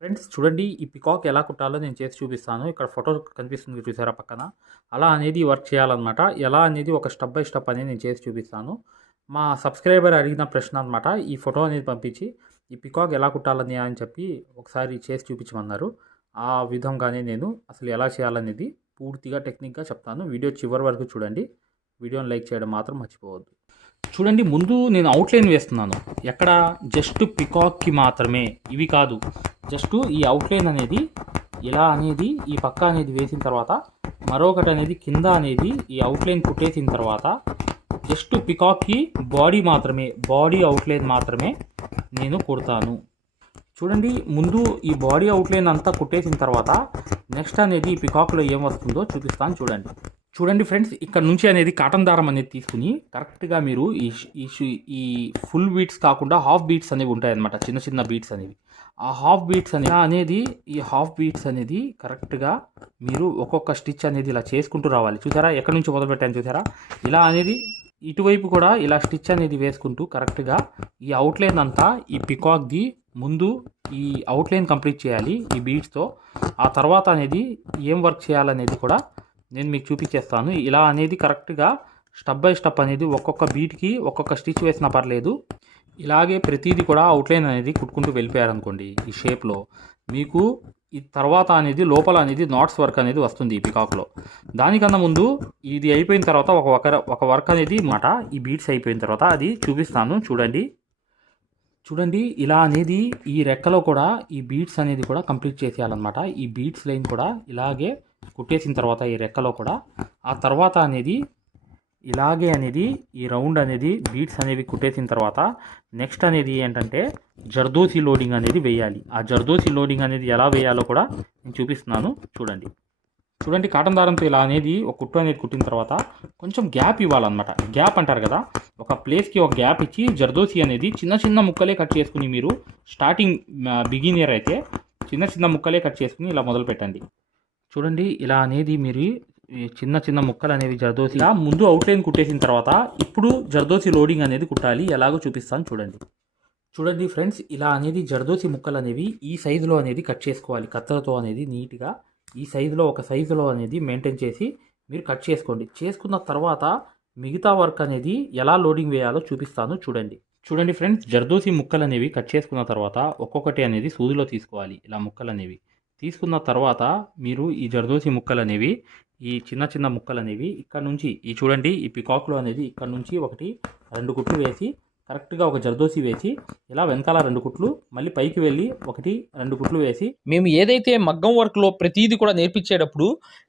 Friends చూడండి ఈ peacock ఎలా కుట్టాలో నేను చేసి చూపిస్తాను. ఇక్కడ ఫోటో కనిపిస్తుంది చూసారా పక్కన. అలా అనేది వర్క్ చేయాలన్నమాట. ఎలా అనేది ఒక స్టెప్ బై స్టెప్ అనేది నేను చేసి చూపిస్తాను. మా సబ్స్క్రైబర్ అడిగిన ప్రశ్న అనమాట. ఈ ఫోటో అనేది పంపించి ఈ పికాక్ ఎలా కుట్టాలని అని చెప్పి ఒకసారి చేసి చూపించమన్నారు. ఆ విధంగానే నేను అసలు ఎలా చేయాలనేది పూర్తిగా టెక్నిక్గా చెప్తాను. వీడియో చివరి వరకు చూడండి. వీడియోని లైక్ చేయడం మాత్రం మర్చిపోవద్దు. చూడండి ముందు నేను అవుట్లైన్ వేస్తున్నాను. ఎక్కడ జస్ట్ పికాక్కి మాత్రమే, ఇవి కాదు. జస్ట్ ఈ అవుట్లైన్ అనేది ఇలా అనేది ఈ పక్క అనేది వేసిన తర్వాత మరొకటి అనేది కింద అనేది ఈ అవుట్లైన్ కుట్టేసిన తర్వాత జస్ట్ పికాక్కి బాడీ మాత్రమే, బాడీ అవుట్లైన్ మాత్రమే నేను కుడతాను. చూడండి ముందు ఈ బాడీ అవుట్లైన్ అంతా కుట్టేసిన తర్వాత నెక్స్ట్ అనేది ఈ పికాక్లో ఏం వస్తుందో చూపిస్తాను చూడండి. చూడండి ఫ్రెండ్స్, ఇక్కడ నుంచి అనేది కాటన్ దారం అనేది తీసుకుని కరెక్ట్గా మీరు ఈ ఫుల్ బీట్స్ కాకుండా హాఫ్ బీట్స్ అనేవి ఉంటాయన్నమాట. చిన్న చిన్న బీట్స్ అనేవి, ఆ హాఫ్ బీట్స్ అనేది ఈ హాఫ్ బీట్స్ అనేది కరెక్ట్గా మీరు ఒక్కొక్క స్టిచ్ అనేది ఇలా చేసుకుంటూ రావాలి. చూసారా ఎక్కడి నుంచి మొదలుపెట్టాను చూసారా. ఇలా అనేది ఇటువైపు కూడా ఇలా స్టిచ్ అనేది వేసుకుంటూ కరెక్ట్గా ఈ అవుట్లైన్ అంతా ఈ పికాక్ది ముందు ఈ అవుట్లైన్ కంప్లీట్ చేయాలి ఈ బీట్స్తో. ఆ తర్వాత అనేది ఏం వర్క్ చేయాలనేది కూడా నేను మీకు చూపించేస్తాను. ఇలా అనేది కరెక్ట్గా స్టెప్ బై స్టెప్ అనేది ఒక్కొక్క బీట్కి ఒక్కొక్క స్టిచ్ వేసినా పర్లేదు. ఇలాగే ప్రతిదీ కూడా అవుట్లైన్ అనేది కుట్టుకుంటూ వెళ్ళిపోయారనుకోండి ఈ షేప్లో, మీకు ఈ తర్వాత అనేది లోపల అనేది నాట్స్ వర్క్ అనేది వస్తుంది ఈ పికాక్లో. దానికన్నా ముందు ఇది అయిపోయిన తర్వాత ఒక వర్క్ అనేది మాట ఈ బీట్స్ అయిపోయిన తర్వాత అది చూపిస్తాను చూడండి. చూడండి ఇలా అనేది ఈ రెక్కలో కూడా ఈ బీట్స్ అనేది కూడా కంప్లీట్ చేసేయాలన్నమాట. ఈ బీట్స్ లైన్ కూడా ఇలాగే కుట్టేసిన తర్వాత ఈ రెక్కలో కూడా ఆ తర్వాత అనేది ఇలాగే అనేది ఈ రౌండ్ అనేది బీట్స్ అనేవి కుట్టేసిన తర్వాత నెక్స్ట్ అనేది ఏంటంటే జర్దోసి లోడింగ్ అనేది వేయాలి. ఆ జర్దోసి లోడింగ్ అనేది ఎలా వేయాలో కూడా నేను చూపిస్తున్నాను చూడండి. చూడండి కాటన్ దారంతో ఇలా అనేది ఒక కుట్టు అనేది కుట్టిన తర్వాత కొంచెం గ్యాప్ ఇవ్వాలన్నమాట. గ్యాప్ అంటారు కదా, ఒక ప్లేస్కి ఒక గ్యాప్ ఇచ్చి జర్దోసి అనేది చిన్న చిన్న ముక్కలే కట్ చేసుకుని, మీరు స్టార్టింగ్ బిగినర్ అయితే చిన్న చిన్న ముక్కలే కట్ చేసుకుని ఇలా మొదలు పెట్టండి. చూడండి ఇలా అనేది మీరు చిన్న చిన్న ముక్కలు అనేవి జర్దోసి ముందు అవుట్లైన్ కుట్టేసిన తర్వాత ఇప్పుడు జర్దోసి లోడింగ్ అనేది కుట్టాలి. ఎలాగో చూపిస్తాను చూడండి. చూడండి ఫ్రెండ్స్, ఇలా అనేది జర్దోసి ముక్కలు అనేవి ఈ సైజులో అనేది కట్ చేసుకోవాలి. కత్తెరతో అనేది నీట్గా ఈ సైజులో ఒక సైజులో అనేది మెయింటైన్ చేసి మీరు కట్ చేసుకోండి. చేసుకున్న తర్వాత మిగతా వర్క్ అనేది ఎలా లోడింగ్ వేయాలో చూపిస్తాను చూడండి. చూడండి ఫ్రెండ్స్, జర్దోసి ముక్కలు అనేవి కట్ చేసుకున్న తర్వాత ఒక్కొక్కటి అనేది సూదిలో తీసుకోవాలి. ఇలా ముక్కలు అనేవి తీసుకున్న తర్వాత మీరు ఈ జర్దోసి ముక్కలు అనేవి ఈ చిన్న చిన్న ముక్కలు అనేవి ఇక్కడ నుంచి ఈ చూడండి ఈ పికాక్లో అనేది ఇక్కడ నుంచి 1-2 కుట్లు వేసి కరెక్ట్గా ఒక జర్దోసి వేసి ఇలా వెనకాల 2 కుట్లు మళ్ళీ పైకి వెళ్ళి 1-2 కుట్లు వేసి మేము ఏదైతే మగ్గం వర్క్లో ప్రతిదీ కూడా నేర్పించేటప్పుడు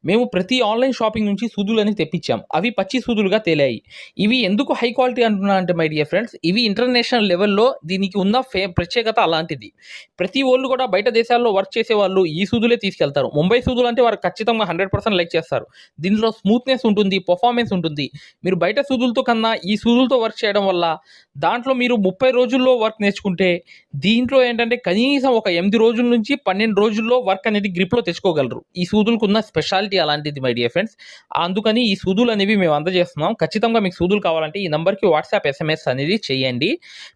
మేము ప్రతి ఆన్లైన్ షాపింగ్ నుంచి సూదులని తెప్పించాం. అవి పచ్చి సూదులుగా తేలాయి. ఇవి ఎందుకు హై క్వాలిటీ అంటున్నా అంటే మై డియర్ ఫ్రెండ్స్, ఇవి ఇంటర్నేషనల్ లెవెల్లో దీనికి ఉన్న ప్రత్యేకత అలాంటిది. ప్రతి వాళ్ళు కూడా బయట దేశాల్లో వర్క్ చేసే వాళ్ళు ఈ సూదులే తీసుకెళ్తారు. ముంబై సూదులు అంటే వారు ఖచ్చితంగా 100% లైక్ చేస్తారు. దీనిలో స్మూత్నెస్ ఉంటుంది, పర్ఫార్మెన్స్ ఉంటుంది. మీరు బయట సూదులతో కన్నా ఈ సూదులతో వర్క్ చేయడం వల్ల దాంట్లో మీరు 30 రోజుల్లో వర్క్ నేర్చుకుంటే దీంట్లో ఏంటంటే కనీసం ఒక 8 రోజుల నుంచి 12 రోజుల్లో వర్క్ అనేది గ్రిప్లో తెచ్చుకోగలరు. ఈ సూదులకు ఉన్న స్పెషాలిటీ అలాంటిది మై డియర్ ఫ్రెండ్స్. అందుకని ఈ సూదులు అనేవి మేము అందజేస్తున్నాం. ఖచ్చితంగా మీకు సూదులు కావాలంటే ఈ నెంబర్కి వాట్సాప్ SMS అనేది చేయండి.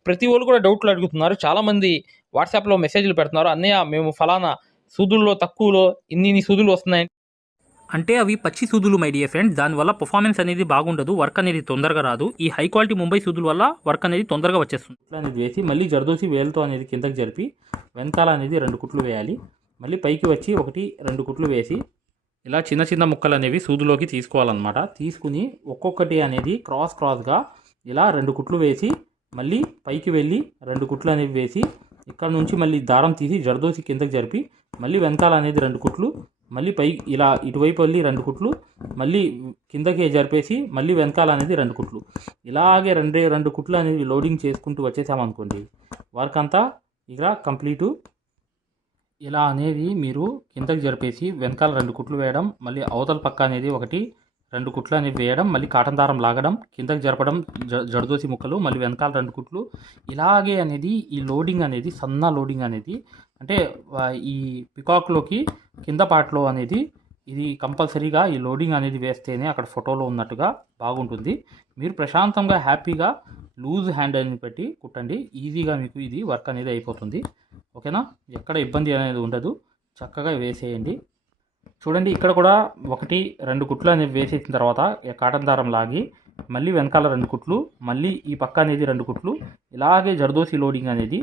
ప్రతి వాళ్ళు కూడా డౌట్లు అడుగుతున్నారు. చాలామంది వాట్సాప్లో మెసేజ్లు పెడుతున్నారు, అన్నయ్య మేము ఫలానా సూదుల్లో తక్కువలో ఇన్ని సూదులు వస్తున్నాయి అంటే అవి పచ్చి సూదులు మై డియర్ ఫ్రెండ్స్. దానివల్ల పర్ఫార్మెన్స్ అనేది బాగుండదు, వర్క్ అనేది తొందరగా రాదు. ఈ హై క్వాలిటీ ముంబై సూదుల వల్ల వర్క్ అనేది తొందరగా వచ్చేస్తుంది. అనేది వేసి మళ్ళీ జర్దోసి వేలతో అనేది కిందకి జరిపి వెనకాల అనేది 2 కుట్లు వేయాలి. మళ్ళీ పైకి వచ్చి 1-2 కుట్లు వేసి ఇలా చిన్న చిన్న ముక్కలు అనేవి సూదులోకి తీసుకోవాలన్నమాట. తీసుకుని ఒక్కొక్కటి అనేది క్రాస్గా ఇలా 2 కుట్లు వేసి మళ్ళీ పైకి వెళ్ళి 2 కుట్లు అనేవి వేసి ఇక్కడ నుంచి మళ్ళీ దారం తీసి జర్దోసి కిందకి జరిపి మళ్ళీ వెనకాల అనేది 2 కుట్లు మళ్ళీ పై ఇలా ఇటువైపు వెళ్ళి 2 కుట్లు మళ్ళీ కిందకి జరిపేసి మళ్ళీ వెనకాల అనేది 2 కుట్లు ఇలాగే 2 కుట్లు అనేవి లోడింగ్ చేసుకుంటూ వచ్చేసామనుకోండి, వర్క్ అంతా ఇక కంప్లీటు. ఇలా అనేది మీరు కిందకి జరిపేసి వెనకాల 2 కుట్లు వేయడం, మళ్ళీ అవతల పక్క అనేది 1-2 కుట్లు అనేవి వేయడం, మళ్ళీ కాటన్ దారం లాగడం, కిందకి జరపడం జర్దోసి ముక్కలు, మళ్ళీ వెనకాల 2 కుట్లు. ఇలాగే అనేది ఈ లోడింగ్ అనేది సన్న లోడింగ్ అనేది అంటే ఈ పికాక్లోకి కింద పార్ట్లో అనేది ఇది కంపల్సరీగా ఈ లోడింగ్ అనేది వేస్తేనే అక్కడ ఫోటోలో ఉన్నట్టుగా బాగుంటుంది. మీరు ప్రశాంతంగా హ్యాపీగా లూజ్ హ్యాండ్ అని పెట్టి కుట్టండి. ఈజీగా మీకు ఇది వర్క్ అనేది అయిపోతుంది. ఓకేనా, ఎక్కడ ఇబ్బంది అనేది ఉండదు. చక్కగా వేసేయండి. చూడండి ఇక్కడ కూడా 1, 2 కుట్లు అనేవి వేసేసిన తర్వాత కాటన్ దారం లాగి మళ్ళీ వెనకాల 2 కుట్లు, మళ్ళీ ఈ పక్క అనేది 2 కుట్లు, ఇలాగే జర్దోసి లోడింగ్ అనేది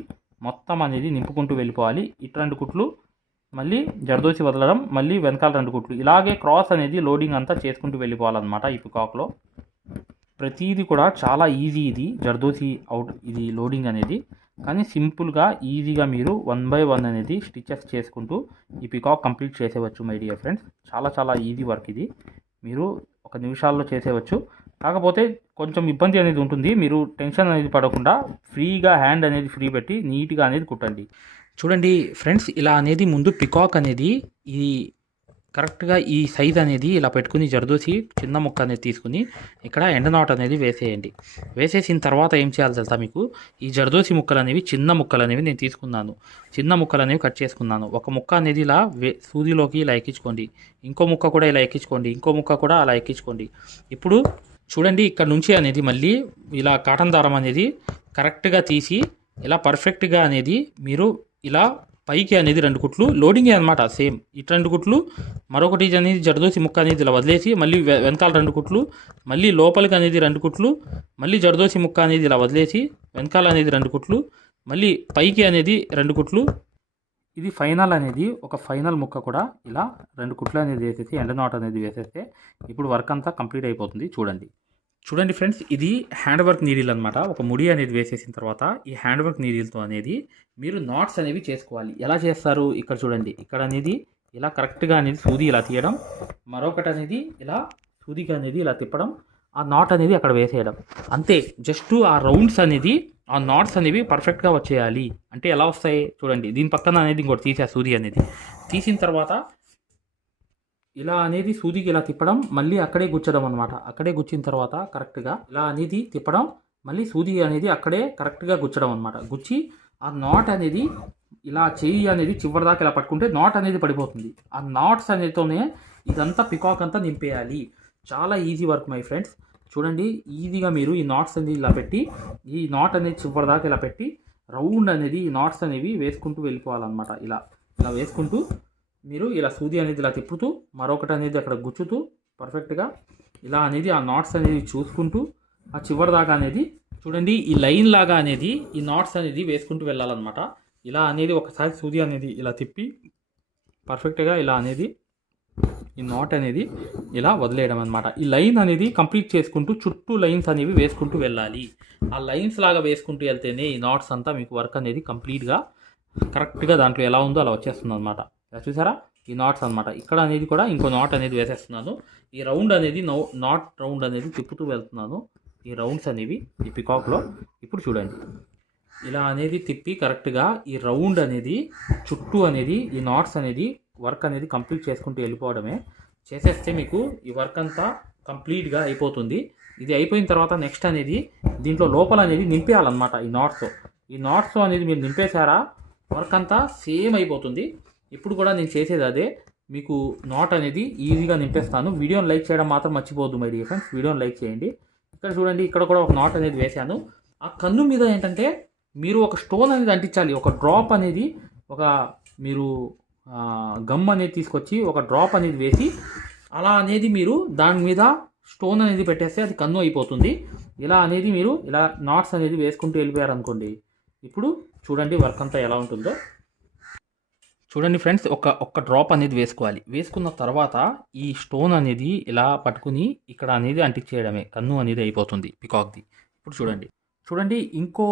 మొత్తం అనేది నింపుకుంటూ వెళ్ళిపోవాలి. ఇటు 2 కుట్లు, మళ్ళీ జర్దోసి వదలడం, మళ్ళీ వెనకాల 2 కుట్లు, ఇలాగే క్రాస్ అనేది లోడింగ్ అంతా చేసుకుంటూ వెళ్ళిపోవాలన్నమాట. ఈ పికాక్లో ప్రతిదీ కూడా చాలా ఈజీ. ఇది జర్దోసి ఇది లోడింగ్ అనేది, కానీ సింపుల్గా ఈజీగా మీరు 1 by 1 అనేది స్టిచెస్ చేసుకుంటూ ఈ పికాక్ కంప్లీట్ చేసేవచ్చు మై డియర్ ఫ్రెండ్స్. చాలా చాలా ఈజీ వర్క్ ఇది, మీరు 1 నిమిషాల్లో చేసేవచ్చు. కాకపోతే కొంచెం ఇబ్బంది అనేది ఉంటుంది. మీరు టెన్షన్ అనేది పడకుండా ఫ్రీగా హ్యాండ్ అనేది ఫ్రీ పెట్టి నీట్గా అనేది కుట్టండి. చూడండి ఫ్రెండ్స్, ఇలా అనేది ముందు పికాక్ అనేది ఈ కరెక్ట్గా ఈ సైజ్ అనేది ఇలా పెట్టుకుని జర్దోసి చిన్న ముక్క అనేది తీసుకుని ఇక్కడ ఎండ నాట్ అనేది వేసేయండి. వేసేసిన తర్వాత ఏం చేయాలి తెలుసా మీకు, ఈ జర్దోసి ముక్కలు అనేవి చిన్న ముక్కలు అనేవి నేను తీసుకున్నాను. చిన్న ముక్కలు అనేవి కట్ చేసుకున్నాను. ఒక ముక్క అనేది ఇలా సూదిలోకి ఇలా ఎక్కించుకోండి, ఇంకో ముక్క కూడా ఇలా ఎక్కించుకోండి, ఇంకో ముక్క కూడా అలా ఎక్కించుకోండి. ఇప్పుడు చూడండి ఇక్కడ నుంచి అనేది మళ్ళీ ఇలా కాటన్ దారం అనేది కరెక్ట్గా తీసి ఇలా పర్ఫెక్ట్గా అనేది మీరు ఇలా పైకి అనేది 2 కుట్లు లోడింగే అనమాట. సేమ్ ఇటు 2 కుట్లు, మరొకటి అనేది జర్దోసి ముక్క అనేది ఇలా వదిలేసి మళ్ళీ వెనకాల 2 కుట్లు, మళ్ళీ లోపలికి అనేది 2 కుట్లు, మళ్ళీ జర్దోసి ముక్క అనేది ఇలా వదిలేసి వెనకాల అనేది 2 కుట్లు, మళ్ళీ పైకి అనేది 2 కుట్లు. ఇది ఫైనల్ అనేది ఒక ఫైనల్ ముక్క కూడా ఇలా 2 కుట్లు అనేది వేసేసి ఎండ నాట్ అనేది వేసేస్తే ఇప్పుడు వర్క్ అంతా కంప్లీట్ అయిపోతుంది. చూడండి ఫ్రెండ్స్, ఇది హ్యాండ్ వర్క్ నీడిల్ అనమాట. ఒక ముడి అనేది వేసేసిన తర్వాత ఈ హ్యాండ్ వర్క్ నీడిల్తో అనేది మీరు నాట్స్ అనేవి చేసుకోవాలి. ఎలా చేస్తారు ఇక్కడ చూడండి. ఇక్కడ అనేది ఇలా కరెక్ట్గా అనేది సూది ఇలా తీయడం, మరొకటి అనేది ఇలా సూదిగా అనేది ఇలా తిప్పడం, ఆ నాట్ అనేది అక్కడ వేసేయడం, అంతే. జస్ట్ ఆ రౌండ్స్ అనేది ఆ నాట్స్ అనేవి పర్ఫెక్ట్గా వచ్చేయాలి. అంటే ఎలా వస్తాయి చూడండి. దీని పక్కన అనేది ఇంకోటి తీసే సూది అనేది తీసిన తర్వాత ఇలా అనేది సూదికి ఇలా తిప్పడం, మళ్ళీ అక్కడే గుచ్చడం అనమాట. అక్కడే గుచ్చిన తర్వాత కరెక్ట్గా ఇలా అనేది తిప్పడం, మళ్ళీ సూది అనేది అక్కడే కరెక్ట్గా గుచ్చడం అనమాట. గుచ్చి ఆ నాట్ అనేది ఇలా చెయ్యి అనేది చివరి దాకా ఇలా పట్టుకుంటే నాట్ అనేది పడిపోతుంది. ఆ నాట్స్ అనేతోనే ఇదంతా పికాక్ అంతా నింపేయాలి. చాలా ఈజీ వర్క్ మై ఫ్రెండ్స్. చూడండి ఈజీగా మీరు ఈ నాట్స్ అనేది ఇలా పెట్టి ఈ నాట్ అనేది చివరి దాకా ఇలా పెట్టి రౌండ్ అనేది ఈ నాట్స్ అనేవి వేసుకుంటూ వెళ్ళిపోవాలన్నమాట. ఇలా ఇలా వేసుకుంటూ మీరు ఇలా సూది అనేది ఇలా తిప్పుతూ మరొకటి అనేది అక్కడ గుచ్చుతూ పర్ఫెక్ట్గా ఇలా అనేది ఆ నాట్స్ అనేది చూసుకుంటూ ఆ చివరి దాకా అనేది చూడండి ఈ లైన్ లాగా అనేది ఈ నాట్స్ అనేది వేసుకుంటూ వెళ్ళాలన్నమాట. ఇలా అనేది ఒకసారి సూది అనేది ఇలా తిప్పి పర్ఫెక్ట్గా ఇలా అనేది ఈ నాట్ అనేది ఇలా వదిలేయడం అనమాట. ఈ లైన్ అనేది కంప్లీట్ చేసుకుంటూ చుట్టూ లైన్స్ అనేవి వేసుకుంటూ వెళ్ళాలి. ఆ లైన్స్ లాగా వేసుకుంటూ వెళ్తేనే ఈ నాట్స్ అంతా మీకు వర్క్ అనేది కంప్లీట్గా కరెక్ట్గా దాంట్లో ఎలా ఉందో అలా వచ్చేస్తుంది అనమాట. చూసారా ఈ నాట్స్ అనమాట. ఇక్కడ అనేది కూడా ఇంకో నాట్ అనేది వేసేస్తున్నాను. ఈ రౌండ్ అనేది నాట్ రౌండ్ అనేది తిప్పుతూ వెళ్తున్నాను. ఈ రౌండ్స్ అనేవి ఈ పికాక్లో ఇప్పుడు చూడండి ఇలా అనేది తిప్పి కరెక్ట్గా ఈ రౌండ్ అనేది చుట్టూ అనేది ఈ నాట్స్ అనేది వర్క్ అనేది కంప్లీట్ చేసుకుంటూ వెళ్ళిపోవడమే. చేసేస్తే మీకు ఈ వర్క్ అంతా కంప్లీట్గా అయిపోతుంది. ఇది అయిపోయిన తర్వాత నెక్స్ట్ అనేది దీంట్లో లోపల అనేది నింపేయాలన్నమాట. ఈ నాట్స్ అనేది మీరు నింపేశారా వర్క్ అంతా సేమ్ అయిపోతుంది. ఇప్పుడు కూడా నేను చేసేది అదే. మీకు నాట్ అనేది ఈజీగా నింపేస్తాను. వీడియోని లైక్ చేయడం మాత్రం మర్చిపోవద్దు మై డియర్ ఫ్రెండ్స్. వీడియోని లైక్ చేయండి. ఇక్కడ చూడండి ఇక్కడ కూడా ఒక నాట్ అనేది వేశాను. ఆ కన్ను మీద ఏంటంటే మీరు ఒక స్టోన్ అనేది అంటించాలి. ఒక డ్రాప్ అనేది మీరు గమ్ అనేది తీసుకొచ్చి ఒక డ్రాప్ అనేది వేసి అలా అనేది మీరు దాని మీద స్టోన్ అనేది పెట్టేస్తే అది కన్ను అయిపోతుంది. ఇలా అనేది మీరు ఇలా నాట్స్ అనేది వేసుకుంటూ వెళ్ళిపోయారు అనుకోండి. ఇప్పుడు చూడండి వర్క్ అంతా ఎలా ఉంటుందో. చూడండి ఫ్రెండ్స్, ఒక్క డ్రాప్ అనేది వేసుకోవాలి. వేసుకున్న తర్వాత ఈ స్టోన్ అనేది ఇలా పట్టుకుని ఇక్కడ అనేది అంటించేయడమే. కన్ను అనేది అయిపోతుంది పికాక్ది. ఇప్పుడు చూడండి ఇంకో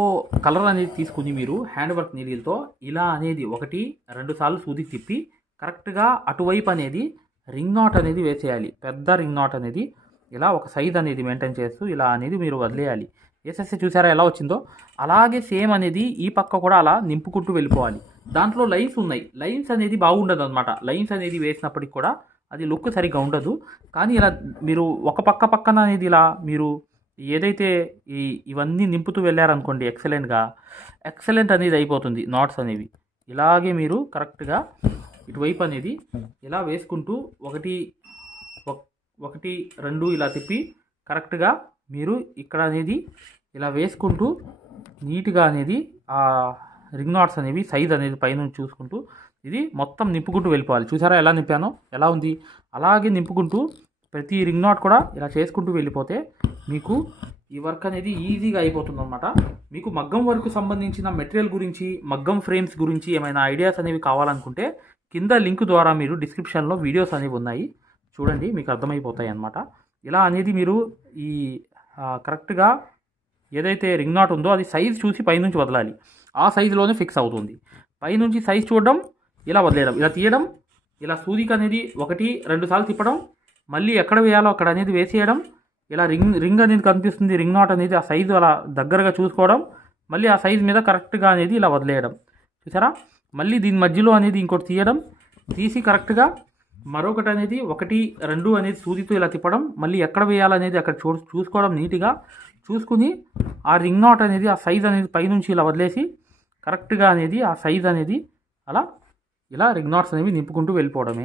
కలర్ అనేది తీసుకుని మీరు హ్యాండ్ వర్క్ నీడిల్తో ఇలా అనేది 1-2 సార్లు సూది తిప్పి కరెక్ట్గా అటువైపు అనేది రింగ్ నాట్ అనేది వేసేయాలి. పెద్ద రింగ్ నాట్ అనేది ఇలా ఒక సైజ్ అనేది మెయింటైన్ చేస్తూ ఇలా అనేది మీరు వదిలేయాలి. వేసేస్తే చూసారా ఎలా వచ్చిందో. అలాగే సేమ్ అనేది ఈ పక్క కూడా అలా నింపుకుంటూ వెళ్ళిపోవాలి. దాంట్లో లైన్స్ ఉన్నాయి. లైన్స్ అనేది బాగుండదు అనమాట. లైన్స్ అనేది వేసినప్పటికి కూడా అది లుక్ సరిగ్గా ఉండదు. కానీ ఇలా మీరు ఒక పక్కన అనేది ఇలా మీరు ఏదైతే ఇవన్నీ నింపుతూ వెళ్ళారనుకోండి ఎక్సలెంట్ అనేది అయిపోతుంది నాట్స్ అనేవి. ఇలాగే మీరు కరెక్ట్గా ఇటువైపు అనేది ఇలా వేసుకుంటూ ఒకటి 2 ఇలా తిప్పి కరెక్ట్గా మీరు ఇక్కడ అనేది ఇలా వేసుకుంటూ నీట్గా అనేది ఆ రింగ్ నాట్స్ అనేవి సైజ్ అనేది పైనుంచి చూసుకుంటూ ఇది మొత్తం నింపుకుంటూ వెళ్ళిపోవాలి. చూసారా ఎలా నింపానో, ఎలా ఉంది? అలాగే నింపుకుంటూ ప్రతి రింగ్ నాట్ కూడా ఇలా చేసుకుంటూ వెళ్ళిపోతే మీకు ఈ వర్క్ అనేది ఈజీగా అయిపోతుంది అనమాట. మీకు మగ్గం వర్క్ సంబంధించిన మెటీరియల్ గురించి, మగ్గం ఫ్రేమ్స్ గురించి ఏమైనా ఐడియాస్ అనేవి కావాలనుకుంటే కింద లింక్ ద్వారా మీరు డిస్క్రిప్షన్లో వీడియోస్ అనేవి ఉన్నాయి, చూడండి, మీకు అర్థమైపోతాయి అన్నమాట. ఇలా అనేది మీరు ఈ కరెక్ట్గా ఏదైతే రింగ్ నాట్ ఉందో అది సైజ్ చూసి పైనుంచి వదలాలి. ఆ సైజులోనే ఫిక్స్ అవుతుంది. పైనుంచి సైజ్ చూడడం, ఇలా వదిలేయడం, ఇలా తీయడం, ఇలా సూదికి అనేది 1-2 సార్లు తిప్పడం, మళ్ళీ ఎక్కడ వేయాలో అక్కడ అనేది వేసేయడం, ఇలా రింగ్ అనేది కనిపిస్తుంది, రింగ్ నాట్ అనేది ఆ సైజు అలా దగ్గరగా చూసుకోవడం, మళ్ళీ ఆ సైజు మీద కరెక్ట్గా అనేది ఇలా వదిలేయడం. చూసారా? మళ్ళీ దీని మధ్యలో అనేది ఇంకోటి తీయడం, తీసి కరెక్ట్గా మరొకటి అనేది 1-2 అనేది సూదితో ఇలా తిప్పడం, మళ్ళీ ఎక్కడ వేయాలనేది అక్కడ చూసుకోవడం, నీట్గా చూసుకుని ఆ రింగ్ నాట్ అనేది ఆ సైజ్ అనేది పైనుంచి ఇలా వదిలేసి కరెక్ట్గా అనేది ఆ సైజ్ అనేది ఇలా రింగ్ నాట్స్ అనేవి నింపుకుంటూ వెళ్ళిపోవడమే.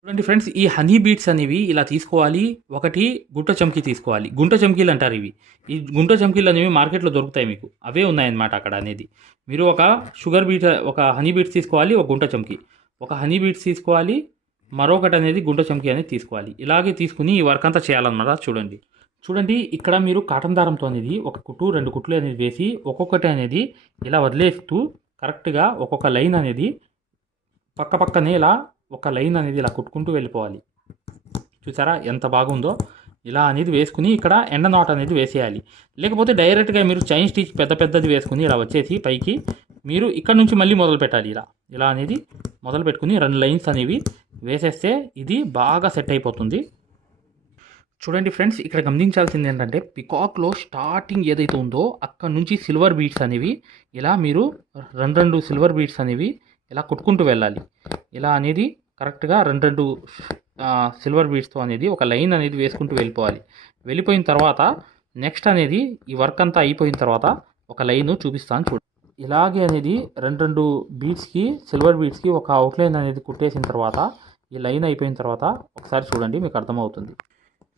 చూడండి ఫ్రెండ్స్, ఈ హనీ బీట్స్ అనేవి ఇలా తీసుకోవాలి. ఒకటి గుంట చమ్కీ తీసుకోవాలి. గుంట చమ్కీలు అంటారు ఇవి. ఈ గుంట చమ్కీలు అనేవి మార్కెట్లో దొరుకుతాయి, మీకు అవే ఉన్నాయన్నమాట అక్కడ అనేది. మీరు ఒక హనీ బీట్స్ తీసుకోవాలి, ఒక గుంట చమ్కీ, ఒక హనీ బీట్స్ తీసుకోవాలి, మరొకటి అనేది గుంట చమ్కీ అనేది తీసుకోవాలి. ఇలాగే తీసుకుని ఈ వర్క్ అంతా చేయాలన్నమాట. చూడండి ఇక్కడ మీరు కాటన్ దారంతో అనేది 1 కుట్టు 2 కుట్లు అనేది వేసి ఒక్కొక్కటి అనేది ఇలా వదిలేస్తూ కరెక్ట్గా ఒక్కొక్క లైన్ అనేది పక్కనే ఇలా ఒక లైన్ అనేది ఇలా కుట్టుకుంటూ వెళ్ళిపోవాలి. చూసారా ఎంత బాగుందో? ఇలా అనేది వేసుకుని ఇక్కడ ఎండ నాట్ అనేది వేసేయాలి. లేకపోతే డైరెక్ట్గా మీరు చైన్ స్టిచ్ పెద్దది వేసుకుని ఇలా వచ్చేసి పైకి మీరు ఇక్కడ నుంచి మళ్ళీ మొదలు పెట్టాలి. ఇలా అనేది మొదలు పెట్టుకుని 2 లైన్స్ అనేవి వేసేస్తే ఇది బాగా సెట్ అయిపోతుంది. చూడండి ఫ్రెండ్స్, ఇక్కడ గమనించాల్సింది ఏంటంటే పికాక్లో స్టార్టింగ్ ఏదైతే ఉందో అక్కడ నుంచి సిల్వర్ బీడ్స్ అనేవి ఇలా మీరు 2 సిల్వర్ బీడ్స్ అనేవి ఇలా కుట్టుకుంటూ వెళ్ళాలి. ఇలా అనేది కరెక్ట్గా 2 సిల్వర్ బీడ్స్తో అనేది ఒక లైన్ అనేది వేసుకుంటూ వెళ్ళిపోయిన తర్వాత నెక్స్ట్ అనేది ఈ వర్క్ అంతా అయిపోయిన తర్వాత ఒక లైన్ చూపిస్తాను చూడండి. ఇలాగే అనేది 2 బీడ్స్కి సిల్వర్ బీడ్స్కి ఒక అవుట్లైన్ అనేది కుట్టేసిన తర్వాత ఈ లైన్ అయిపోయిన తర్వాత ఒకసారి చూడండి, మీకు అర్థమవుతుంది.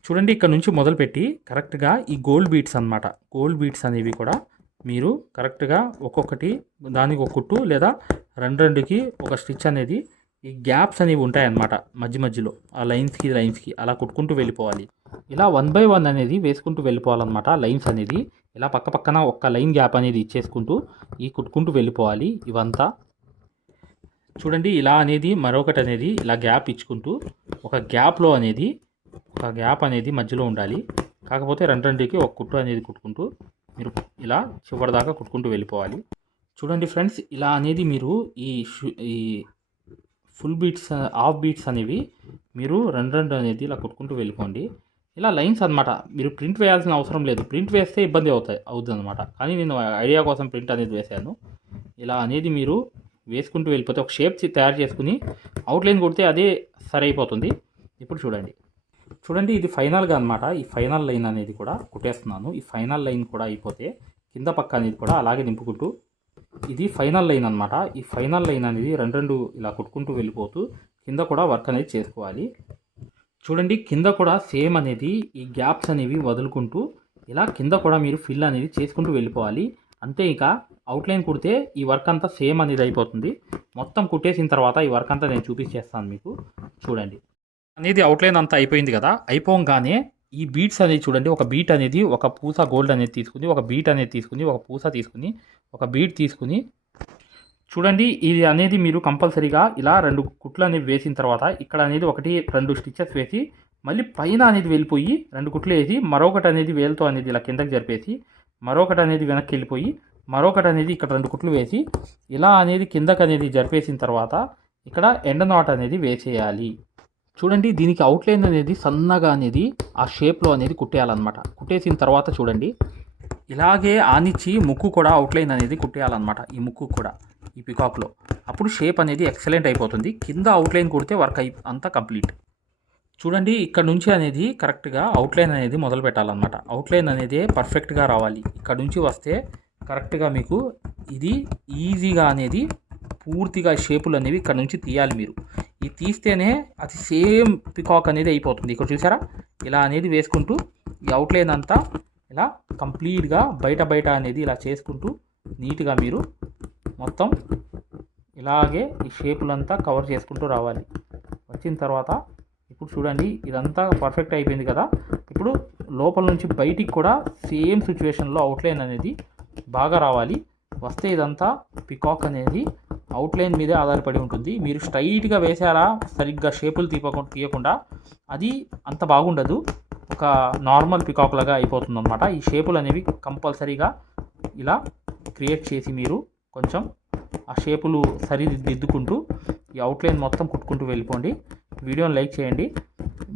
చూడండి ఇక్కడ నుంచి మొదలుపెట్టి కరెక్ట్గా ఈ గోల్డ్ బీడ్స్ అన్నమాట. గోల్డ్ బీడ్స్ అనేవి కూడా మీరు కరెక్ట్గా ఒక్కొక్కటి దానికి ఒక కుట్టు లేదా 2కి ఒక స్టిచ్ అనేది ఈ గ్యాప్స్ అనేవి ఉంటాయన్నమాట మధ్యలో ఆ లైన్స్కి అలా కుట్టుకుంటూ వెళ్ళిపోవాలి. ఇలా 1 by 1 అనేది వేసుకుంటూ వెళ్ళిపోవాలన్నమాట. లైన్స్ అనేది ఇలా పక్కన ఒక్క లైన్ గ్యాప్ అనేది ఇచ్చేసుకుంటూ కుట్టుకుంటూ వెళ్ళిపోవాలి ఇవంతా. చూడండి ఇలా అనేది మరొకటి అనేది ఇలా గ్యాప్ ఇచ్చుకుంటూ ఒక గ్యాప్ అనేది మధ్యలో ఉండాలి. కాకపోతే 2కి ఒక కుట్టు అనేది కుట్టుకుంటూ మీరు ఇలా చివరిదాకా కుట్టుకుంటూ వెళ్ళిపోవాలి. చూడండి ఫ్రెండ్స్, ఇలా అనేది మీరు ఈ ఫుల్ బీట్స్ హాఫ్ బీట్స్ అనేవి మీరు 2 అనేది ఇలా కుట్టుకుంటూ వెళ్ళిపోండి. ఇలా లైన్స్ అనమాట. మీరు ప్రింట్ వేయాల్సిన అవసరం లేదు. ప్రింట్ వేస్తే ఇబ్బంది అవుతుంది అనమాట. కానీ నేను ఐడియా కోసం ప్రింట్ అనేది వేశాను. ఇలా అనేది మీరు వేసుకుంటూ వెళ్ళిపోతే ఒక షేప్ తయారు చేసుకుని అవుట్లైన్ కొడితే అదే సరైపోతుంది. ఇప్పుడు చూడండి ఇది ఫైనల్గా అనమాట. ఈ ఫైనల్ లైన్ అనేది కూడా కుట్టేస్తున్నాను. ఈ ఫైనల్ లైన్ కూడా అయిపోతే కింద పక్క అనేది కూడా అలాగే నింపుకుంటూ ఇది ఫైనల్ లైన్ అనమాట. ఈ ఫైనల్ లైన్ అనేది 2 ఇలా కుట్టుకుంటూ వెళ్ళిపోతూ కింద కూడా వర్క్ అనేది చేసుకోవాలి. చూడండి కింద కూడా సేమ్ అనేది ఈ గ్యాప్స్ అనేవి వదులుకుంటూ ఇలా కింద కూడా మీరు ఫిల్ అనేది చేసుకుంటూ వెళ్ళిపోవాలి. అంతే, ఇక అవుట్లైన్ కుడితే ఈ వర్క్ అంతా సేమ్ అనేది అయిపోతుంది. మొత్తం కుట్టేసిన తర్వాత ఈ వర్క్ అంతా నేను చూపించేస్తాను మీకు. చూడండి అనేది అవుట్లైన్ అంతా అయిపోయింది కదా. అయిపోగానే ఈ బీట్స్ అనేది చూడండి, ఒక బీట్ అనేది ఒక పూస గోల్డ్ అనేది తీసుకుని, ఒక బీట్ అనేది తీసుకుని, ఒక పూస తీసుకుని, ఒక బీట్ తీసుకుని చూడండి ఇది అనేది మీరు కంపల్సరీగా ఇలా 2 కుట్లు అనేవి వేసిన తర్వాత ఇక్కడ అనేది 1-2 స్టిచెస్ వేసి మళ్ళీ పైన అనేది వెళ్ళిపోయి 2 కుట్లు వేసి మరొకటి అనేది వేలుతో అనేది ఇలా కిందకి జరిపేసి మరొకటి అనేది వెనక్కి వెళ్ళిపోయి మరొకటి అనేది ఇక్కడ 2 కుట్లు వేసి ఇలా అనేది కిందకి అనేది జరిపేసిన తర్వాత ఇక్కడ ఎండ్ నాట్ అనేది వేసేయాలి. చూడండి దీనికి అవుట్లైన్ అనేది సన్నగా అనేది ఆ షేప్లో అనేది కుట్టేయాలన్నమాట. కుట్టేసిన తర్వాత చూడండి ఇలాగే ఆనిచ్చి ముక్కు కూడా అవుట్లైన్ అనేది కుట్టేయాలన్నమాట. ఈ ముక్కు కూడా ఈ పికాక్లో అప్పుడు షేప్ అనేది ఎక్సలెంట్ అయిపోతుంది. కింద అవుట్లైన్ కుడితే వర్క్ అంతా కంప్లీట్. చూడండి ఇక్కడ నుంచి అనేది కరెక్ట్గా అవుట్లైన్ అనేది మొదలు పెట్టాలన్నమాట. అవుట్లైన్ అనేది పర్ఫెక్ట్గా రావాలి. ఇక్కడ నుంచి వస్తే కరెక్ట్గా మీకు ఇది ఈజీగా అనేది పూర్తిగా షేపులు అనేవి ఇక్కడ నుంచి తీయాలి మీరు. ఇది తీస్తేనే అది సేమ్ పికాక్ అనేది అయిపోతుంది. ఇక్కడ చూసారా, ఇలా అనేది వేసుకుంటూ ఈ అవుట్లైన్ అంతా ఇలా కంప్లీట్గా బయట అనేది ఇలా చేసుకుంటూ నీట్గా మీరు మొత్తం ఇలాగే ఈ షేపులంతా కవర్ చేసుకుంటూ రావాలి. వచ్చిన తర్వాత ఇప్పుడు చూడండి, ఇదంతా పర్ఫెక్ట్ అయిపోయింది కదా. ఇప్పుడు లోపల నుంచి బయటికి కూడా సేమ్ సిచ్యువేషన్లో అవుట్లైన్ అనేది బాగా రావాలి. వస్తే ఇదంతా పికాక్ అనేది అవుట్లైన్ మీదే ఆధారపడి ఉంటుంది. మీరు స్ట్రైట్గా వేసారా, సరిగ్గా షేపులు తీయకుండా అది అంత బాగుండదు. ఒక నార్మల్ పికాక్ లాగా అయిపోతుంది అనమాట. ఈ షేపులు అనేవి కంపల్సరీగా ఇలా క్రియేట్ చేసి మీరు కొంచెం ఆ షేపులు సరిదిద్దుకుంటూ ఈ అవుట్లైన్ మొత్తం కుట్టుకుంటూ వెళ్ళిపోండి. వీడియోని లైక్ చేయండి.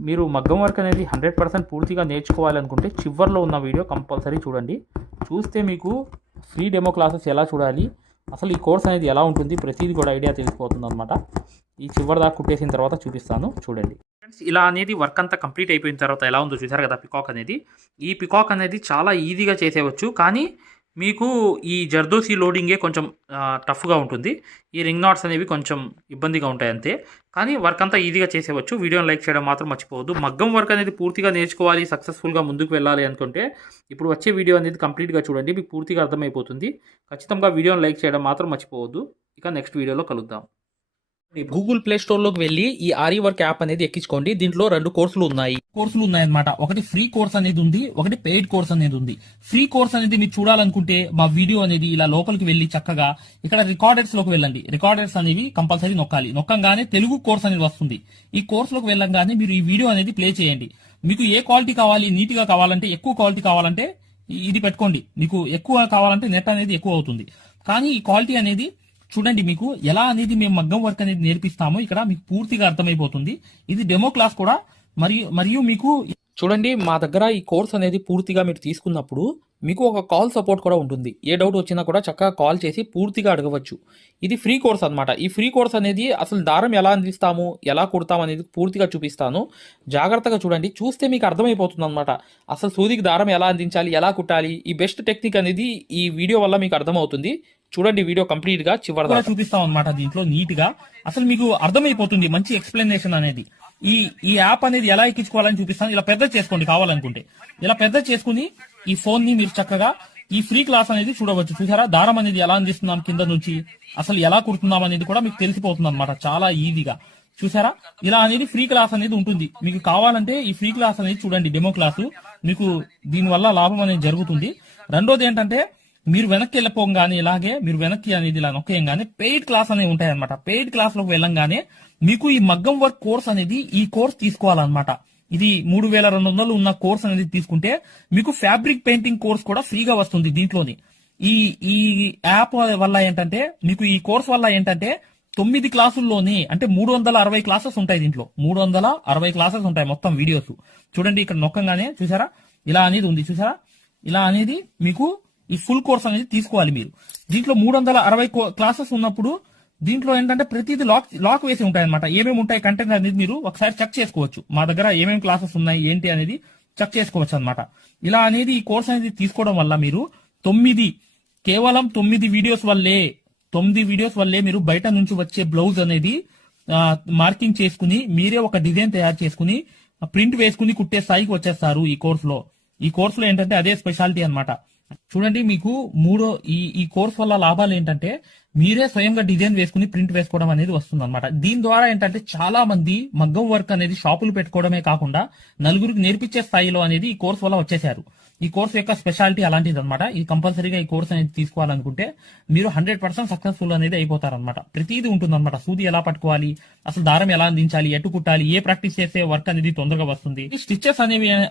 మీరు మగ్గం వర్క్ అనేది 100% పూర్తిగా నేర్చుకోవాలనుకుంటే చివర్లో ఉన్న వీడియో కంపల్సరీ చూడండి. చూస్తే మీకు ఫ్రీ డెమో క్లాసెస్ ఎలా చూడాలి, అసలు ఈ కోర్స్ అనేది ఎలా ఉంటుంది, ప్రతిదీ కూడా ఐడియా తెలిసిపోతుంది అనమాట. ఈ చివరి దాకా కుట్టేసిన తర్వాత చూపిస్తాను, చూడండి ఫ్రెండ్స్. ఇలా అనేది వర్క్ అంతా కంప్లీట్ అయిపోయిన తర్వాత ఎలా ఉందో చూసారు కదా పికాక్ అనేది. ఈ పికాక్ అనేది చాలా ఈజీగా చేసేవచ్చు, కానీ మీకు ఈ జర్దోసి లోడింగే కొంచెం టఫ్గా ఉంటుంది. ఈ రింగ్ నాట్స్ అనేవి కొంచెం ఇబ్బందిగా ఉంటాయి అంతే, కానీ వర్క్ అంతా ఈజీగా చేసేవచ్చు. వీడియోని లైక్ చేయడం మాత్రం మర్చిపోవద్దు. మగ్గం వర్క్ అనేది పూర్తిగా నేర్చుకోవాలి, సక్సెస్ఫుల్గా ముందుకు వెళ్ళాలి అనుకుంటే ఇప్పుడు వచ్చే వీడియో అనేది కంప్లీట్గా చూడండి, మీకు పూర్తిగా అర్థమైపోతుంది. ఖచ్చితంగా వీడియోని లైక్ చేయడం మాత్రం మర్చిపోవద్దు. ఇక నెక్స్ట్ వీడియోలో కలుద్దాం. గూగుల్ ప్లే స్టోర్లోకి వెళ్ళి ఈ ఆరి వర్క్ యాప్ అనేది ఎక్కించుకోండి. దీంట్లో 2 కోర్సులు ఉన్నాయన్నమాట. ఒకటి ఫ్రీ కోర్స్ అనేది ఉంది, ఒకటి పెయిడ్ కోర్స్ అనేది ఉంది. ఫ్రీ కోర్స్ అనేది మీరు చూడాలనుకుంటే మా వీడియో అనేది ఇలా లోపలికి వెళ్ళి చక్కగా ఇక్కడ రికార్డర్స్ లోకి వెళ్ళండి. రికార్డర్స్ అనేవి కంపల్సరీ నొక్కంగానే తెలుగు కోర్స్ అనేది వస్తుంది. ఈ కోర్స్ లోకి వెళ్ళంగానే మీరు ఈ వీడియో అనేది ప్లే చేయండి. మీకు ఏ క్వాలిటీ కావాలి, నీట్ గా కావాలంటే, ఎక్కువ క్వాలిటీ కావాలంటే ఇది పెట్టుకోండి. మీకు ఎక్కువ కావాలంటే నెట్ అనేది ఎక్కువ అవుతుంది. కానీ ఈ క్వాలిటీ అనేది చూడండి, మీకు ఎలా అనేది మేము మగ్గం వర్క్ అనేది నేర్పిస్తామో ఇక్కడ మీకు పూర్తిగా అర్థమైపోతుంది. ఇది డెమో క్లాస్ కూడా. మరియు మీకు చూడండి, మా దగ్గర ఈ కోర్స్ అనేది పూర్తిగా మీరు తీసుకున్నప్పుడు మీకు ఒక కాల్ సపోర్ట్ కూడా ఉంటుంది. ఏ డౌట్ వచ్చినా కూడా చక్కగా కాల్ చేసి పూర్తిగా అడగవచ్చు. ఇది ఫ్రీ కోర్స్ అనమాట. ఈ ఫ్రీ కోర్స్ అనేది అసలు దారం ఎలా అందిస్తాము, ఎలా కుడతాం అనేది పూర్తిగా చూపిస్తాను. జాగ్రత్తగా చూడండి, చూస్తే మీకు అర్థమైపోతుంది అనమాట. అసలు సూదికి దారం ఎలా అందించాలి, ఎలా కుట్టాలి, ఈ బెస్ట్ టెక్నిక్ అనేది ఈ వీడియో వల్ల మీకు అర్థమవుతుంది. చూడండి, వీడియో కంప్లీట్ గా చివరిగా చూపిస్తాం అనమాట. దీంట్లో నీట్ గా అసలు మీకు అర్థమైపోతుంది, మంచి ఎక్స్ప్లెనేషన్ అనేది. ఈ యాప్ అనేది ఎలా ఎక్కించుకోవాలని చూపిస్తాను. ఇలా పెద్ద చేసుకోండి కావాలనుకుంటే. ఇలా పెద్ద చేసుకుని ఈ ఫోన్ ని మీరు చక్కగా ఈ ఫ్రీ క్లాస్ అనేది చూడవచ్చు. చూసారా, దారం అనేది ఎలా అందిస్తున్నాం కింద నుంచి, అసలు ఎలా కుడుతున్నాం అనేది కూడా మీకు తెలిసిపోతుంది అనమాట, చాలా ఈజీగా. చూసారా, ఇలా అనేది ఫ్రీ క్లాస్ అనేది ఉంటుంది. మీకు కావాలంటే ఈ ఫ్రీ క్లాస్ అనేది చూడండి, డెమో క్లాసు. మీకు దీనివల్ల లాభం అనేది జరుగుతుంది. రెండోది ఏంటంటే, మీరు వెనక్కి వెళ్ళిపోగానే ఇలాగే మీరు వెనక్కి అనేది ఇలా నొక్కేయంగానే పెయిడ్ క్లాస్ అనేవి ఉంటాయి అనమాట. పెయిడ్ క్లాస్ లోకి వెళ్ళంగానే మీకు ఈ మగ్గం వర్క్ కోర్స్ అనేది, ఈ కోర్స్ తీసుకోవాలన్నమాట. ఇది 3200 ఉన్న కోర్స్ అనేది తీసుకుంటే మీకు ఫ్యాబ్రిక్ పెయింటింగ్ కోర్స్ కూడా ఫ్రీగా వస్తుంది దీంట్లోని. ఈ యాప్ వల్ల ఏంటంటే, మీకు ఈ కోర్స్ వల్ల ఏంటంటే 9 క్లాసుల్లోని అంటే 360 క్లాసెస్ ఉంటాయి. దీంట్లో 360 క్లాసెస్ ఉంటాయి మొత్తం వీడియోస్. చూడండి, ఇక్కడ నొక్కంగానే చూసారా ఇలా అనేది ఉంది. చూసారా, ఇలా అనేది మీకు ఈ ఫుల్ కోర్స్ అనేది తీసుకోవాలి మీరు. దీంట్లో 360 క్లాసెస్ ఉన్నప్పుడు దీంట్లో ఏంటంటే ప్రతిదీ లాక్ వేసి ఉంటాయి అనమాట. ఏమేమి ఉంటాయి కంటెంట్ అనేది మీరు ఒకసారి చెక్ చేసుకోవచ్చు. మా దగ్గర ఏమేమి క్లాసెస్ ఉన్నాయి ఏంటి అనేది చెక్ చేసుకోవచ్చు అనమాట. ఇలా అనేది ఈ కోర్స్ అనేది తీసుకోవడం వల్ల మీరు కేవలం 9 వీడియోస్ వల్లే మీరు బయట నుంచి వచ్చే బ్లౌజ్ అనేది మార్కింగ్ చేసుకుని మీరే ఒక డిజైన్ తయారు చేసుకుని ప్రింట్ వేసుకుని కుట్టే స్థాయికి వచ్చేస్తారు ఈ కోర్సులో. ఈ కోర్సులో ఏంటంటే అదే స్పెషాలిటీ అన్నమాట. చూడండి, మీకు ఈ కోర్స్ వల్ల లాభాలు ఏంటంటే మీరే స్వయంగా డిజైన్ వేసుకుని ప్రింట్ వేసుకోవడం అనేది వస్తుంది అనమాట. దీని ద్వారా ఏంటంటే చాలా మంది మగ్గం వర్క్ అనేది షాపులు పెట్టుకోవడమే కాకుండా నలుగురికి నేర్పించే స్థాయిలో అనేది ఈ కోర్స్ వల్ల వచ్చేసారు. ఈ కోర్స్ యొక్క స్పెషాలిటీ అలాంటిది అనమాట. ఇది కంపల్సరీగా ఈ కోర్స్ అనేది తీసుకోవాలనుకుంటే మీరు 100% సక్సెస్ఫుల్ అనేది అయిపోతారనమాట. ప్రతిదీ ఉంటుందన్నమాట. సూది ఎలా పట్టుకోవాలి, అసలు దారం ఎలా అందించాలి, ఎటు కుట్టాలి, ఏ ప్రాక్టీస్ చేస్తే వర్క్ అనేది తొందరగా వస్తుంది. ఈ స్టిచెస్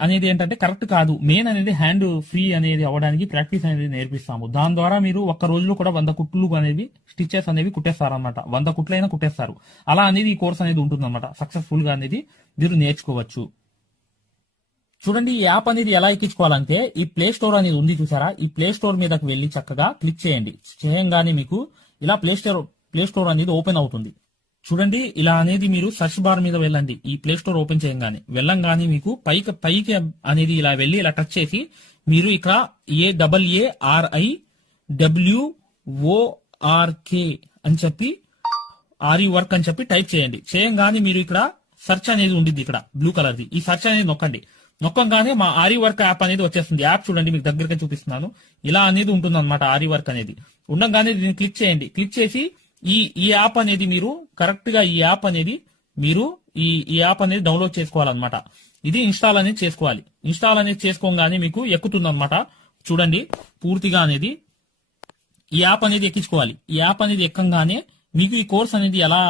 అనేది ఏంటంటే కరెక్ట్ కాదు. మెయిన్ అనేది హ్యాండ్ ఫ్రీ అనేది అవ్వడానికి ప్రాక్టీస్ అనేది నేర్పిస్తాము. దాని ద్వారా మీరు ఒక్క రోజులో కూడా 100 కుట్లు అనేవి స్టిచెస్ అనేవి కుట్టేస్తారనమాట. 100 కుట్లైనా కుట్టేస్తారు. అలా అనేది ఈ కోర్స్ అనేది ఉంటుందన్నమాట. సక్సెస్ఫుల్ గా అనేది మీరు నేర్చుకోవచ్చు. చూడండి, ఈ యాప్ అనేది ఎలా ఎక్కించుకోవాలంటే ఈ ప్లే స్టోర్ అనేది ఉంది చూసారా, ఈ ప్లే స్టోర్ మీదకి వెళ్ళి చక్కగా క్లిక్ చేయండి. చేయంగానే మీకు ఇలా ప్లే స్టోర్ అనేది ఓపెన్ అవుతుంది. చూడండి, ఇలా అనేది మీరు సెర్చ్ బార్ మీద వెళ్ళండి. ఈ ప్లే స్టోర్ ఓపెన్ చేయంగానే వెళ్ళంగానే మీకు పైకి అనేది ఇలా వెళ్ళి ఇలా టచ్ చేసి మీరు ఇక్కడ AARIWORK అని చెప్పి ఆరి వర్క్ అని చెప్పి టైప్ చేయండి. చేయంగానే మీరు ఇక్కడ సెర్చ్ అనేది ఉండిద్ది, ఇక్కడ బ్లూ కలర్ది. ఈ సెర్చ్ అనేది నొక్కండి. నొక్కంగానే మా ఆరి వర్క్ యాప్ అనేది వచ్చేస్తుంది. యాప్ చూడండి, మీకు దగ్గరగా చూపిస్తున్నాను. ఇలా అనేది ఉంటుంది అనమాట ఆరి వర్క్ అనేది. ఉండగానే దీన్ని క్లిక్ చేయండి. క్లిక్ చేసి ఈ యాప్ అనేది మీరు కరెక్ట్ గా ఈ యాప్ అనేది మీరు ఈ యాప్ అనేది డౌన్లోడ్ చేసుకోవాలన్నమాట. ఇది ఇన్స్టాల్ అనేది చేసుకోవాలి. ఇన్స్టాల్ అనేది చేసుకోగానే మీకు ఎక్కుతుంది అనమాట. చూడండి పూర్తిగా అనేది ఈ యాప్ అనేది ఎక్కించుకోవాలి. ఈ యాప్ అనేది ఎక్కంగానే మీకు ఈ కోర్స్ అనేది ఎలా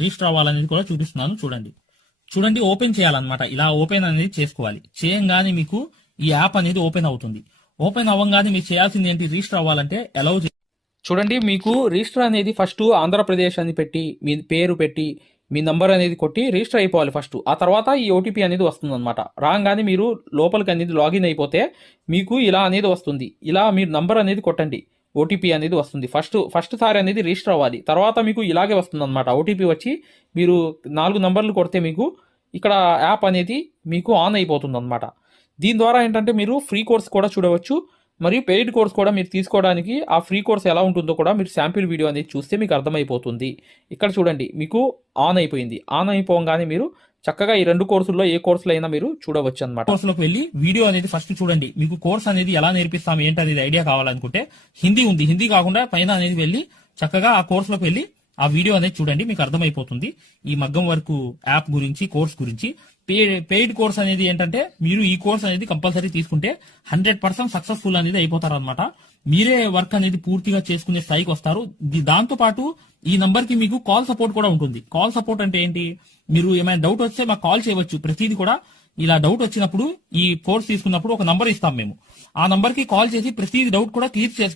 రిజిస్టర్ అవ్వాలనేది కూడా చూపిస్తున్నాను. చూడండి ఓపెన్ చేయాలన్నమాట. ఇలా ఓపెన్ అనేది చేసుకోవాలి. చేయంగానే మీకు ఈ యాప్ అనేది ఓపెన్ అవుతుంది. ఓపెన్ అవ్వగానే మీరు చేయాల్సింది ఏంటి, రిజిస్టర్ అవ్వాలంటే అలౌ చూడండి మీకు రిజిస్టర్ అనేది ఫస్ట్ ఆంధ్రప్రదేశ్ అని పెట్టి మీ పేరు పెట్టి మీ నంబర్ అనేది కొట్టి రిజిస్టర్ అయిపోవాలి ఫస్ట్. ఆ తర్వాత ఈ ఓటీపీ అనేది వస్తుంది అనమాట. రాగానే మీరు లోపలికి అనేది లాగిన్ అయిపోతే మీకు ఇలా అనేది వస్తుంది. ఇలా మీరు నంబర్ అనేది కొట్టండి, ఓటీపీ అనేది వస్తుంది. ఫస్ట్ సారి అనేది రిజిస్టర్ అవ్వాలి. తర్వాత మీకు ఇలాగే వస్తుంది అనమాట. ఓటీపీ వచ్చి మీరు 4 నంబర్లు కొడితే మీకు ఇక్కడ యాప్ అనేది మీకు ఆన్ అయిపోతుంది అనమాట. దీని ద్వారా ఏంటంటే మీరు ఫ్రీ కోర్స్ కూడా చూడవచ్చు, మరియు పెయిడ్ కోర్స్ కూడా మీరు తీసుకోవడానికి ఆ ఫ్రీ కోర్స్ ఎలా ఉంటుందో కూడా మీరు శాంపిల్ వీడియో అనేది చూస్తే మీకు అర్థమైపోతుంది. ఇక్కడ చూడండి మీకు ఆన్ అయిపోయింది. ఆన్ అయిపోగానే మీరు చక్కగా ఈ 2 కోర్సుల్లో ఏ కోర్సులో అయినా మీరు చూడవచ్చు అనమాట. కోర్సులోకి వెళ్ళి వీడియో అనేది ఫస్ట్ చూడండి. మీకు కోర్స్ అనేది ఎలా నేర్పిస్తాం ఏంటనేది ఐడియా కావాలనుకుంటే హిందీ ఉంది, హిందీ కాకుండా పైన అనేది వెళ్ళి చక్కగా ఆ కోర్సులోకి వెళ్ళి ఆ వీడియో అనేది చూడండి, మీకు అర్థమైపోతుంది ఈ మగ్గం వర్క్ యాప్ గురించి, కోర్స్ గురించి. పెయిడ్ కోర్స్ అనేది ఏంటంటే మీరు ఈ కోర్స్ అనేది కంపల్సరీ తీసుకుంటే 100% సక్సెస్ఫుల్ అనేది అయిపోతారు అనమాట. మీరే వర్క్ అనేది పూర్తిగా చేసుకునే స్థాయికి వస్తారు. దాంతో పాటు ఈ నంబర్ కి మీకు కాల్ సపోర్ట్ కూడా ఉంటుంది. కాల్ సపోర్ట్ అంటే ఏంటి, మీరు ఏమైనా డౌట్ వస్తే మాకు కాల్ చేయవచ్చు. ప్రతిదీ కూడా ఇలా డౌట్ వచ్చినప్పుడు ఈ కోర్స్ తీసుకున్నప్పుడు ఒక నంబర్ ఇస్తాం మేము. ఆ నంబర్ కి కాల్ చేసి ప్రతి డౌట్ కూడా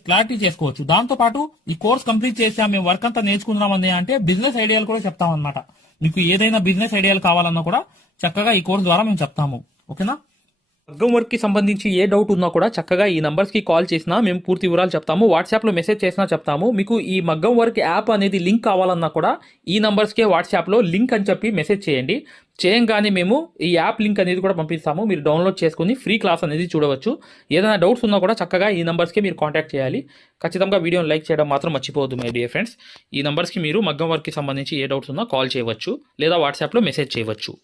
క్లారిటీ చేసుకోవచ్చు. దాంతో పాటు ఈ కోర్స్ కంప్లీట్ చేసాం, మేము వర్క్ అంతా నేర్చుకున్నామని అంటే బిజినెస్ ఐడియాలు కూడా చెప్తాం అనమాట. మీకు ఏదైనా బిజినెస్ ఐడియాలు కావాలన్నా కూడా చక్కగా ఈ కోర్స్ ద్వారా మేము చెప్తాము. ఓకేనా? మగ్గం వర్క్కి సంబంధించి ఏ డౌట్ ఉన్నా కూడా చక్కగా ఈ నంబర్స్కి కాల్ చేసినా మేము పూర్తి వివరాలు చెప్తాము. వాట్సాప్లో మెసేజ్ చేసినా చెప్తాము. మీకు ఈ మగ్గం వర్క్ యాప్ అనేది లింక్ కావాలన్నా కూడా ఈ నంబర్స్కే వాట్సాప్లో లింక్ అని చెప్పి మెసేజ్ చేయండి. చేయంగానే మేము ఈ యాప్ లింక్ అనేది కూడా పంపిస్తాము. మీరు డౌన్లోడ్ చేసుకుని ఫ్రీ క్లాస్ అనేది చూడవచ్చు. ఏదైనా డౌట్స్ ఉన్నా కూడా చక్కగా ఈ నంబర్స్కే మీరు కాంటాక్ట్ చేయాలి. ఖచ్చితంగా వీడియోని లైక్ చేయడం మాత్రం మర్చిపోవద్దు మై డియర్ ఫ్రెండ్స్. ఈ నంబర్స్కి మీరు మగ్గం వర్క్కి సంబంధించి ఏ డౌట్స్ ఉన్నా కాల్ చేయవచ్చు లేదా వాట్సాప్లో మెసేజ్ చేయవచ్చు.